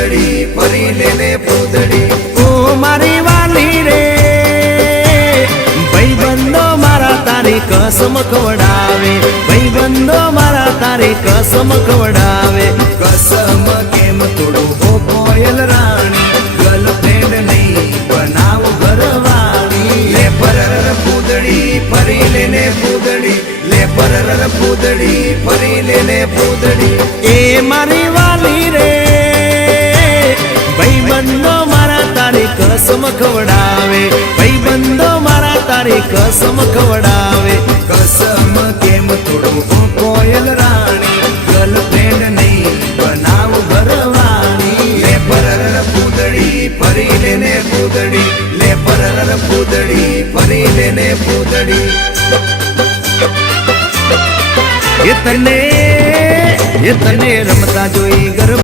પૂદડી ફરી લેને પૂદડી ઓ મારી વાલી રે ભાઈબંધો મારા તારી કસમ ખવડાવે ભાઈબંધો મારા તારી કસમ ખવડાવે કસમ કેમ તોડું હો કોયલ રાણી ગર્લફ્રેન્ડ નહીં બનાવ ઘરવાળી લે પરર પૂદડી ફરી લેને પૂદડી લે પરર પૂદડી ફરી લેને પૂદડી એ મારી વાલી રે ભાઈબંધો મારા તારી કસમ ખવડાવે ભાઈબંધો મારા તારી કસમ ખવડાવે કસમ કેમ તોડું હો કોયલ રાણી ગર્લફ્રેન્ડ નહીં બનાવ ઘરવાળી લે પરર પૂદડી ફરી લેને પૂદડી લે પરર પૂદડી ફરી લેને પૂદડી એ તને રમતા જોઈ ગરબા